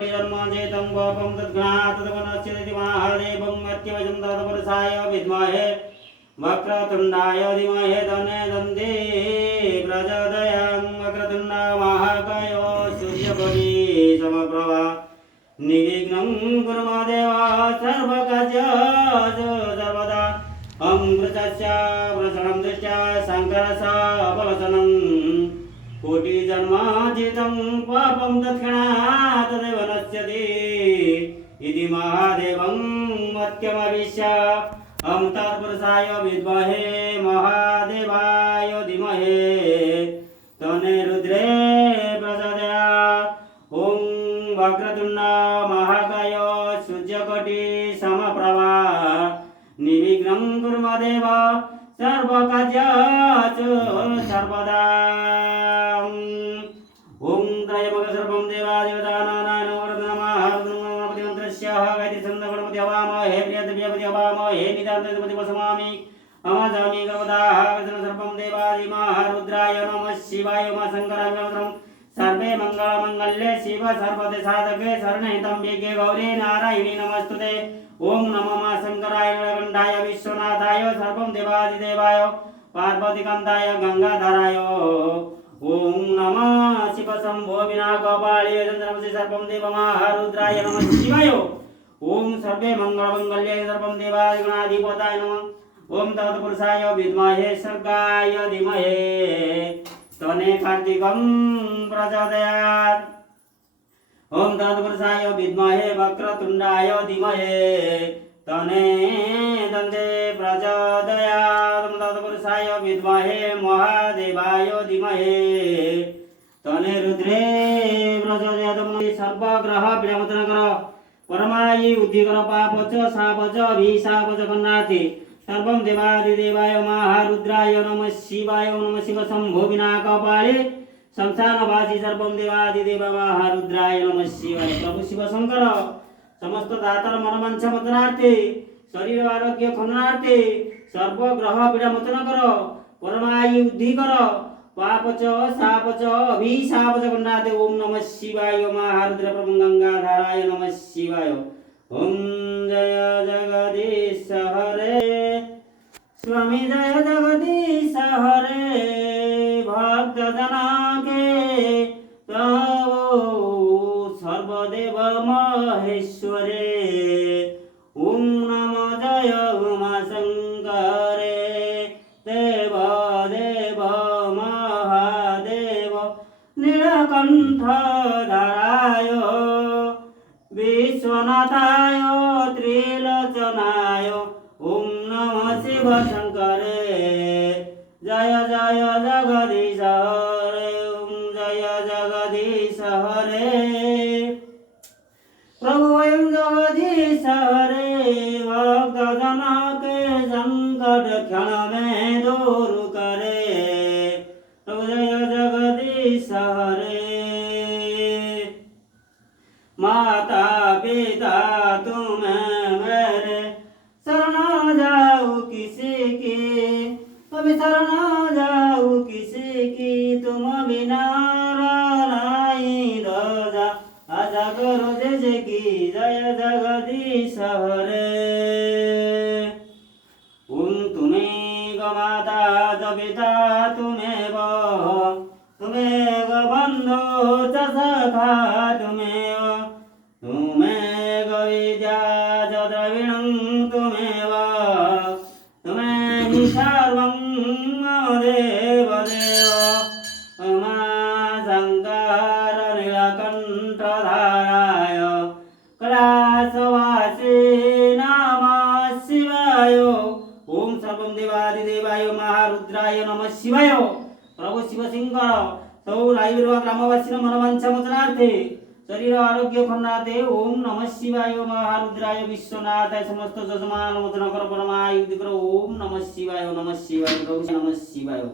जन्मजेतं पापं तद्घ्नात् तदवनश्यति महादेवं मत्यवचं तत्पुरुषाय विद्महे वक्रतुण्डाय धीमहि तन्नो प्रचोदयात् वक्रतुण्ड महाकाय सूर्यकोटि समप्रभा निर्विघ्नं कुरु मे देव सर्वकार्येषु सर्वदा अमृतस्य प्रसन्नं दृष्ट्या शङ्करस्य बलसनं कोटिजन्मार्जितं पापं तत्क्षणात् तदेव नश्यति इति महादेवं मत्यमविश्य अहं तत्पुरुषाय विद्महे महादेवाय धीमहि तन्नो रुद्रे प्रचोदयात्। ॐ वक्रतुण्ड महाकाय सूर्यकोटि समप्रभा निर्विघ्नं कुरु मे देव सर्वकार्येषु सर्वदा। ओम त्रयंबक सर्वं देवादेवतानां नमः गणपतिमन्त्रस्य गायत्री छन्दः गणपति हवामहे प्रियदेवपति हवामहे निदान्तपति वसमामि अमाजामि गवदाः सर्वं देवादिमः रुद्राय नमः शिवाय मा शङ्कराय नमः सर्वे मंगलमंगल्ये शिव सर्वदे साधके शरणे त्र्यंबके गौरी नारायणी नमस्तुते। ओम नमो मा शंकराय नीलकंठाय विश्वनाथाय सर्वं देवादिदेवाय पार्वतीकान्ताय गंगाधराय। ओम नमः शिव शंभो विनाकपाळी चंद्रमसि सर्वं देवमहारुद्राय नमः शिवाय। ओम सर्वे मंगलमंगल्ये सर्वं देवादिगणाधिपताय नमः। ओम तत्पुरुषाय विद्महे सर्गाय धीमहि तन्नो कार्तिकं प्रचोदयात्। ओम तत्पुरुषाय विद्महे वक्रतुण्डाय धीमहि तन्नो प्रचोदयात्। ओम तत्पुरुषाय विद्महे महादेवाय धीमहि तन्नो रुद्रे प्रचोदयात्। सर्वग्रह विमोचन कर परमायि उद्धि कर पापच शापच अभिशापच कन्नाथे सर्वं देवादिदेवाय महारुद्राय नमः शिवाय। नमः शिव शंभो विनाकपाळे संस्थानवासी सर्वं देवादिदेव महारुद्राय नमः शिवाय। प्रभु शिव शंकर समस्त दातार मनवांछा मोचनार्थे शरीर आरोग्य खननार्थे सर्वग्रह विमोचन कर परमायि उद्धि कर पापच शापच अभिशापच कन्नाथे। ओम नमः शिवाय महारुद्र प्रभु गंगाधराय नमः शिवाय। ओम जय जगदीश हरे स्वामी जय जगदीश हरे भक्त जना के प्रभु सर्वदेव महेश्वरे। ओम नमो जय उमा शंकरे देव देव महादेव नीलकंठ धराय विश्वनाथाय त्रिलोचनाय। ओम नमः शिव शंकरे जय जय जगदीश हरे। ओम जय जगदीश हरे प्रभु वयं जगदीश हरे भक्त जना के संकट क्षण में दूर करे। प्रभु जय जगदीश हरे माता पिता तुम्हें मेरे शरण जाऊं किसी की कभी शरण जाऊं किसी की तुम बिना नहीं रोजा आजा करो जैसे की जय जगदीश हरे। ओम तुम्हें गमाता ज पिता तुम्हें तुम्हें ग बंधु च सखा तुम्हें विद्या च द्रविणं तुम्हें तुम्हें हि सर्वं देव देव उमा शंकर नीलकंठ धाराय कैलासवासी नमः शिवाय। ओम सर्वं देवादिदेवाय महारुद्राय नमः शिवाय। प्रभु शिव शंकर सौ रायवीर ग्रामवासी मनवांछा मोचनार्थे शरीर आरोग्य खन्नाथे। ओम नमः शिवाय महारुद्राय विश्वनाथाय समस्त जजमान मोचन कर परमायुद्धि कर। ओम नमः शिवाय नमः शिवाय नमः शिवाय।